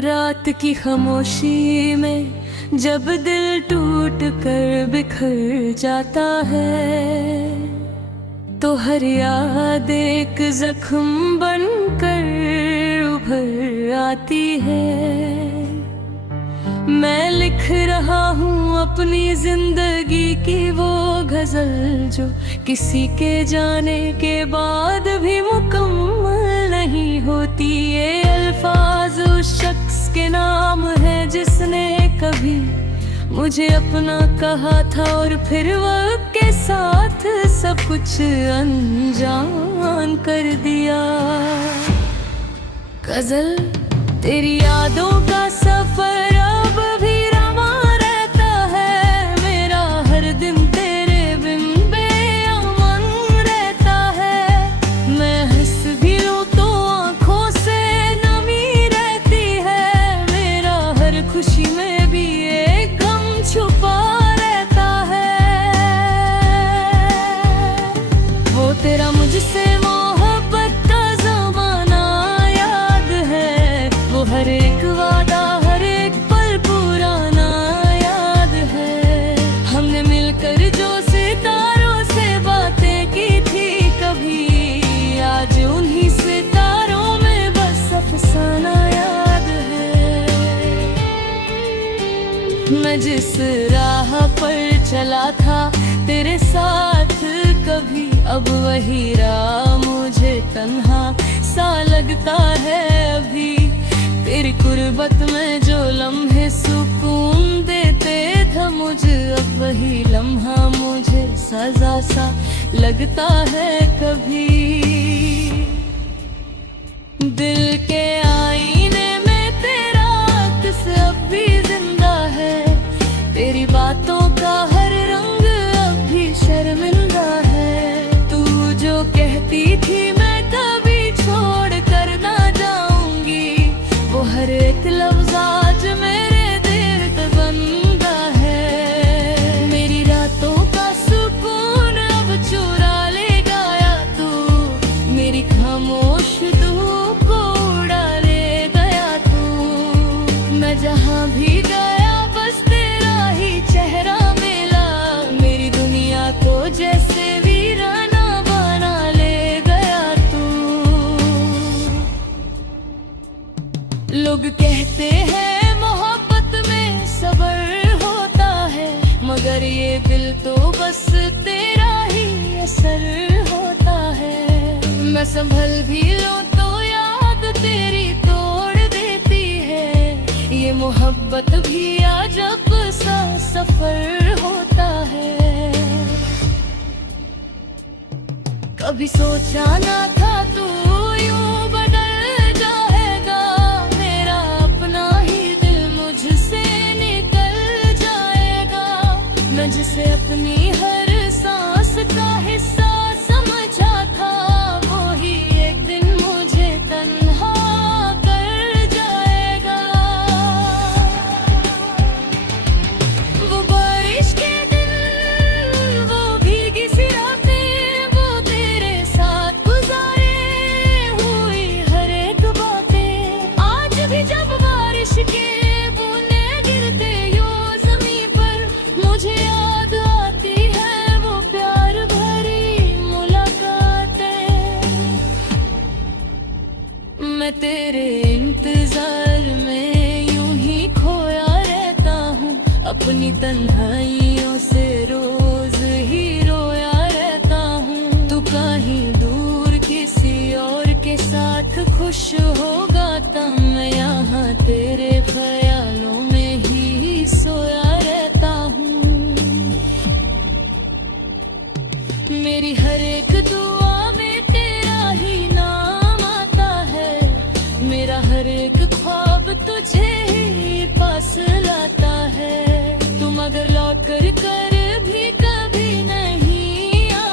रात की खामोशी में जब दिल टूट कर बिखर जाता है, तो हर याद एक जख्म बनकर उभर आती है। मैं लिख रहा हूँ अपनी जिंदगी की वो गजल, जो किसी के जाने के बाद भी मुकम्मल नहीं होती। ये अल्फाज उस शख्स के नाम है जिसने कभी मुझे अपना कहा था, और फिर वक्त के साथ सब कुछ अनजान कर दिया। गजल तेरी यादों का सफर अब भी रवा रहता है, मेरा हर दिन तेरे बिन बेअमन रहता है। मैं हंस भी लूं तो आंखों से नमी रहती है, मेरा हर खुशी में भी एक गम छुपा रहता है। वो तेरा मुझसे मोहब्बत का ज़माना याद है, वो हर एक वादा हर एक पल पुराना याद है। हमने मिलकर जो सितारों से बातें की थी कभी, आज उन्हीं सितारों में बस अफसाना याद है। मैं जिस राह पर चला था तेरे साथ कभी, अब वही राह मुझे तन्हा सा लगता है अभी। तेरी कुर्बत में जो लम्हे सुकून देते थे मुझे, अब वही लम्हा मुझे सजा सा लगता है कभी। दिल के आईने में तेरा अक्स अब भी जिंदा है, तेरी बातों का हर रंग अब भी शर्मिंदा है। तू जो कहती थी मैं कभी छोड़ कर ना जाऊंगी, वो हर एक लफ्ज़ आज मेरे दिल पे बंदा है। मेरी रातों का सुकून अब चुरा ले गया तू, मेरी खामोश धूप को उड़ा ले गया तू। मैं जहाँ भी गया बस तेरा ही चेहरा मिला, मेरी दुनिया को जैसे वीराना बना ले गया तू। लोग कहते हैं मोहब्बत में सब्र होता है, मगर ये दिल तो बस तेरा ही असर होता है। मैं संभल भी लूं तो याद तेरी तोड़ देती है, ये मोहब्बत भी अजब सा सफर होता है। कभी सोचा ना था तू यूं बदल जाएगा, मेरा अपना ही दिल मुझसे निकल जाएगा। मैं जिसे अपनी हर सांस का हिस्सा समझा था, वो ही एक दिन मुझे तन्हा कर जाएगा। वो बारिश के दिन, वो भीगी सी रातें, वो तेरे साथ गुजारे हुई हर एक बातें। आज भी जब बारिश के बूंदें गिरते यूं ज़मीं पर, मुझे याद आती है वो प्यार भरी मुलाकातें। मैं तेरे इंतजार में यूं ही खोया रहता हूँ, अपनी तन्हाइयों से रोज ही रोया रहता हूँ। तू कहीं दूर किसी और के साथ खुश होगा, तब मैं यहाँ तेरे ख्यालों में ही सोया रहता हूँ। मेरी हर एक दुआ में तेरा ही नाम आता है, मेरा हर एक ख्वाब तुझे ही पास लाता है। तुम अगर लौट कर भी कभी नहीं आ,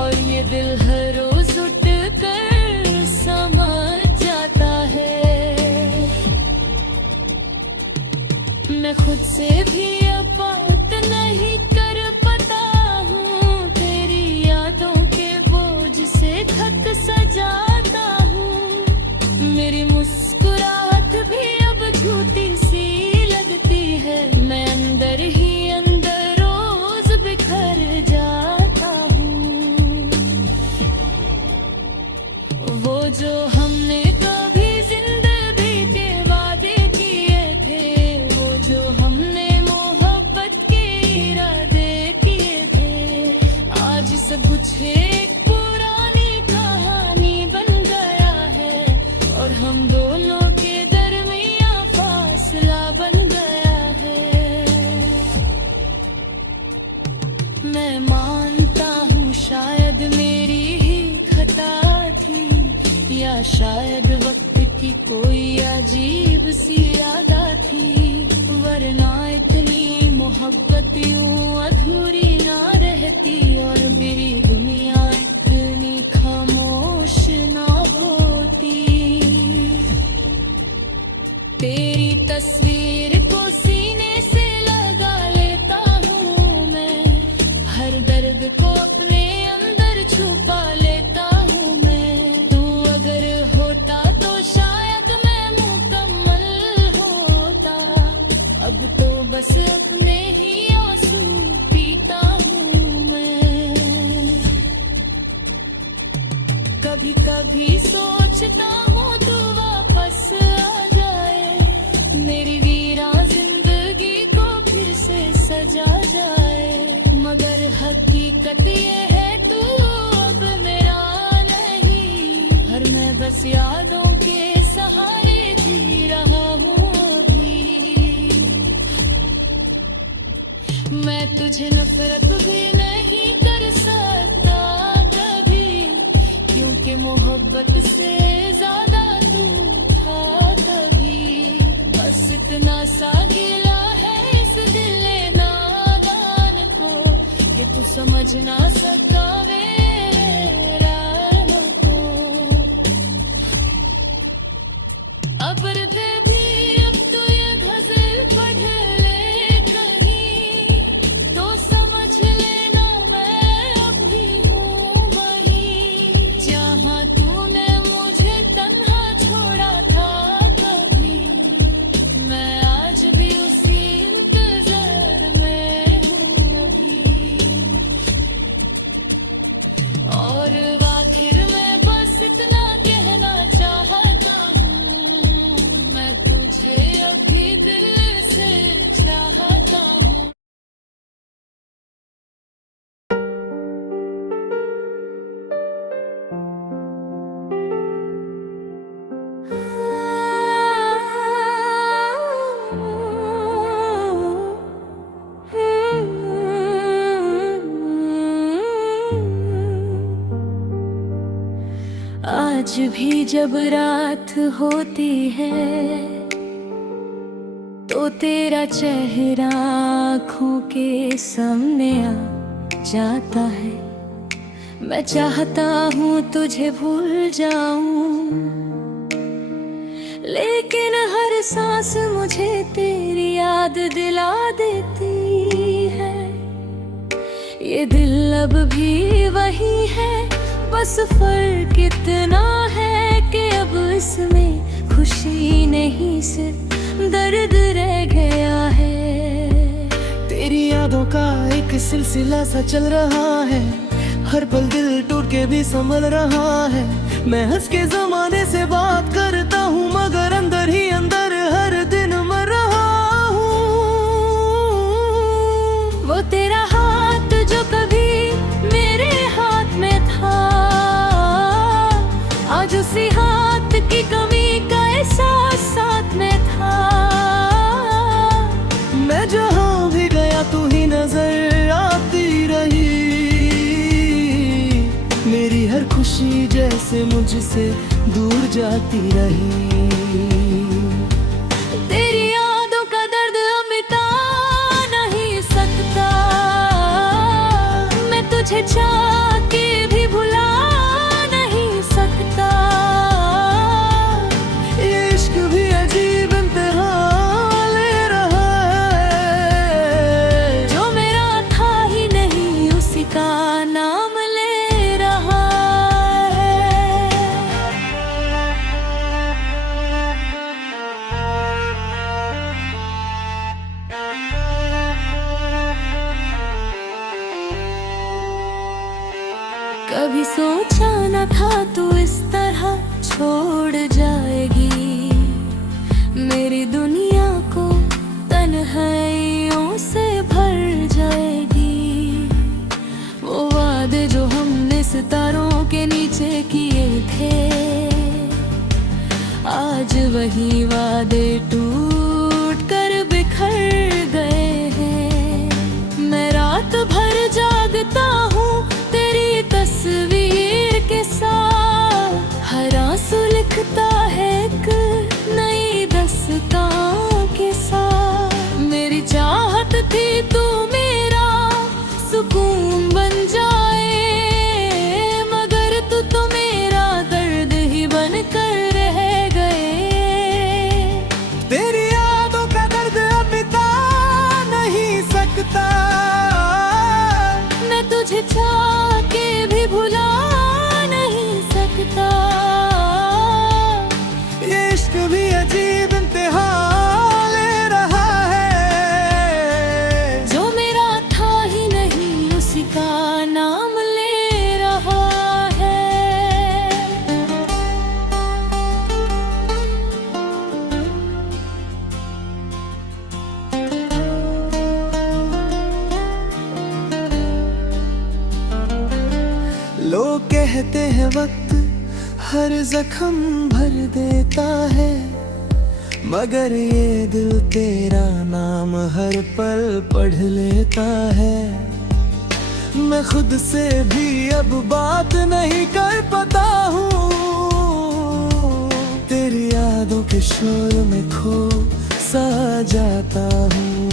और ये दिल हर रोज उठ कर समझ जाता है। मैं खुद से भी अब बात नहीं कर पाता हूँ, तेरी यादों के बोझ से खत सजाता हूँ। मेरी मुस्कुराहट भी शायद वक्त की कोई अजीब सी यादा थी, वरना इतनी मोहब्बत यूं अधूरी ना रहती और मेरी दुनिया इतनी खामोश ना होती। तेरी तस्वीर को सीने से लगा लेता हूँ मैं, हर दर्द को अपने अंदर छुपा लेता हूँ मैं। तू अगर होता तो शायद मैं मुकम्मल होता, अब तो बस अपने ही आंसू पीता हूँ मैं। कभी कभी सोचता हूँ तू वापस आ जाए, मेरी वीरा जिंदगी को फिर से सजा जाए, मगर हकीकत ये है तू अब मेरा नहीं, हर मैं बस यादों के सहारे जी रहा हूँ अभी। मैं तुझे नफरत भी नहीं कर सकता कभी, क्योंकि मोहब्बत से ज्यादा तू था कभी। बस इतना सा गिला है इस दिले नादान को कि तू समझ ना सका मेरा को। अबर पे भी अब तू ये गजल पढ़ ले कहीं, तो समझ लेना मैं अब भी हूँ वहीं, जहाँ तूने मुझे तन्हा छोड़ा था कभी, मैं आज भी उसी इंतजार में हूँ अभी। और आखिर में बस इतना कहना चाहता हूँ, मैं तुझे अभी दिल से चाहता हूँ। आज भी जब रात होती है तो तेरा चेहरा आँखों के सामने आ जाता है। मैं चाहता हूँ तुझे भूल जाऊं, लेकिन हर सांस मुझे तेरी याद दिला देती है। ये दिल अब भी वही है, बस फर्क इतना है कि अब इसमें खुशी नहीं सिर्फ दर्द रह गया है। तेरी यादों का एक सिलसिला सा चल रहा है, हर पल दिल टूट के भी संभल रहा है। मैं हंस के जमाने से बात करता हूँ, मगर अंदर ही अंदर हर दिन मर रहा हूँ। वो तेरा हाथ जो कभी मेरे हाथ में था, आज उसी हाथ की कमी का एहसास साथ में था। मैं जहाँ भी गया तू ही नजर आती रही, मेरी हर खुशी जैसे मुझसे दूर जाती रही। तेरी यादों का दर्द मिटा नहीं सकता, मैं तुझे चाह के भी भुला नहीं सकता। ये इश्क भी अजीब इम्तिहान ले रहा है, जो मेरा था ही नहीं उसी का नाम ले रहा है। कभी सोचा न था तू इस तरह छोड़ जाएगी, मेरी दुनिया को तन्हाइयों से भर जाएगी। वो वादे जो हमने सितारों के नीचे किए थे, आज वही वादे टूट कर बिखर गए हैं। मैं रात भर जागता हूँ तेरी तस्वीर के साथ, हर आंसू सकता, मैं तुझे चाह के भी भुला नहीं सकता। ये इश्क भी अजीब इम्तिहान ले रहा है, जो मेरा था ही नहीं उसी का नाम ले रहा है। लोग कहते हैं वक्त हर जख्म भर देता है, मगर ये दिल तेरा नाम हर पल पढ़ लेता है। मैं खुद से भी अब बात नहीं कर पाता हूँ, तेरी यादों के शोर में खो सा जाता हूँ।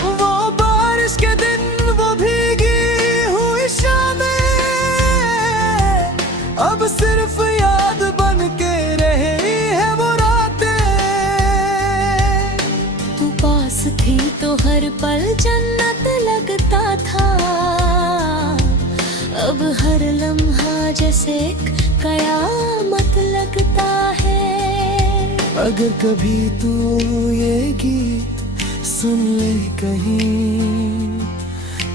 वो बारिश के दिन, वो भीगी हुई शामें अब सिर्फ याद बन के रही है वो रातें। तू पास थी तो हर पल जन्नत लगता था, अब हर लम्हा जैसे एक कयामत लगता है। अगर कभी तू ये गीत सुन ले कहीं,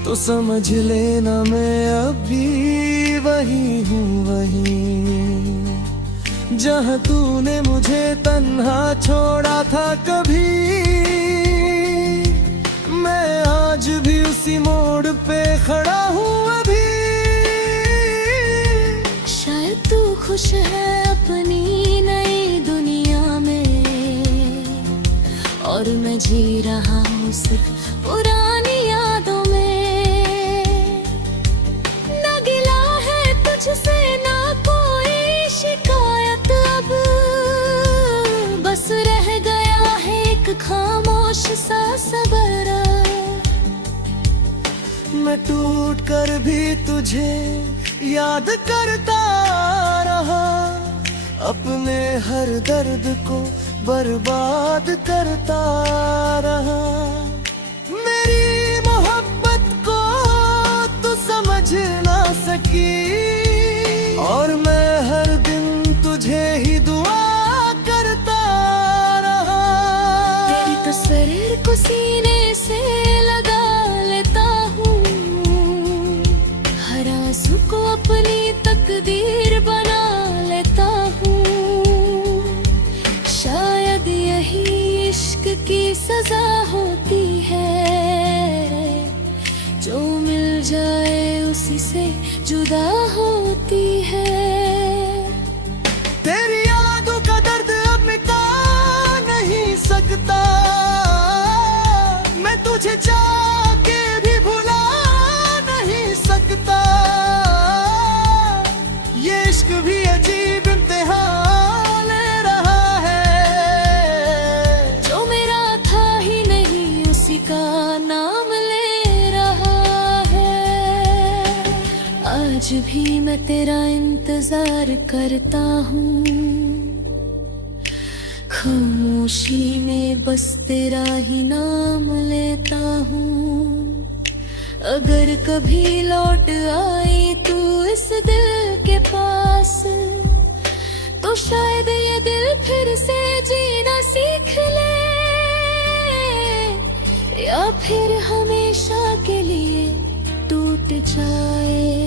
तो समझ लेना मैं अभी वही हूँ, वही जहाँ तूने मुझे तन्हा छोड़ा था कभी। मैं आज भी उसी मोड़ पे खड़ा हूँ अभी। शायद तू खुश है अपनी नई दुनिया में, और मैं जी रहा हूँ सिर्फ पुरानी यादों में। ना गिला है तुझसे ना कोई शिकायत, अब बस रह गया है एक खामोश सा सबर। मैं टूट कर भी तुझे याद करता रहा, अपने हर दर्द को बर्बाद करता रहा। मेरी मोहब्बत को तू समझ ना सकी, और मैं हर दिन तुझे ही दुआ करता रहा। तेरी तस्वीर को सीने से लगा लेता हूँ, हर आंसू को अपनी तकदीर बना लेता हूँ। शायद यही इश्क की सजा होती है, जो मिल जाए उसी से जुदा होती है। तेरी यादों का दर्द अब मिटा नहीं सकता, मैं तुझे चाह के भी भुला नहीं सकता। ये इश्क भी अजीब इम्तिहान ले रहा है, जो मेरा था ही नहीं उसी का नाम ले रहा है। आज भी मैं तेरा इंतजार करता हूँ, खामोशी में बस तेरा ही नाम लेता हूँ। अगर कभी लौट आई तू इस दिल के पास, तो शायद ये दिल फिर से जीना सीख ले, या फिर हमेशा के लिए टूट जाए।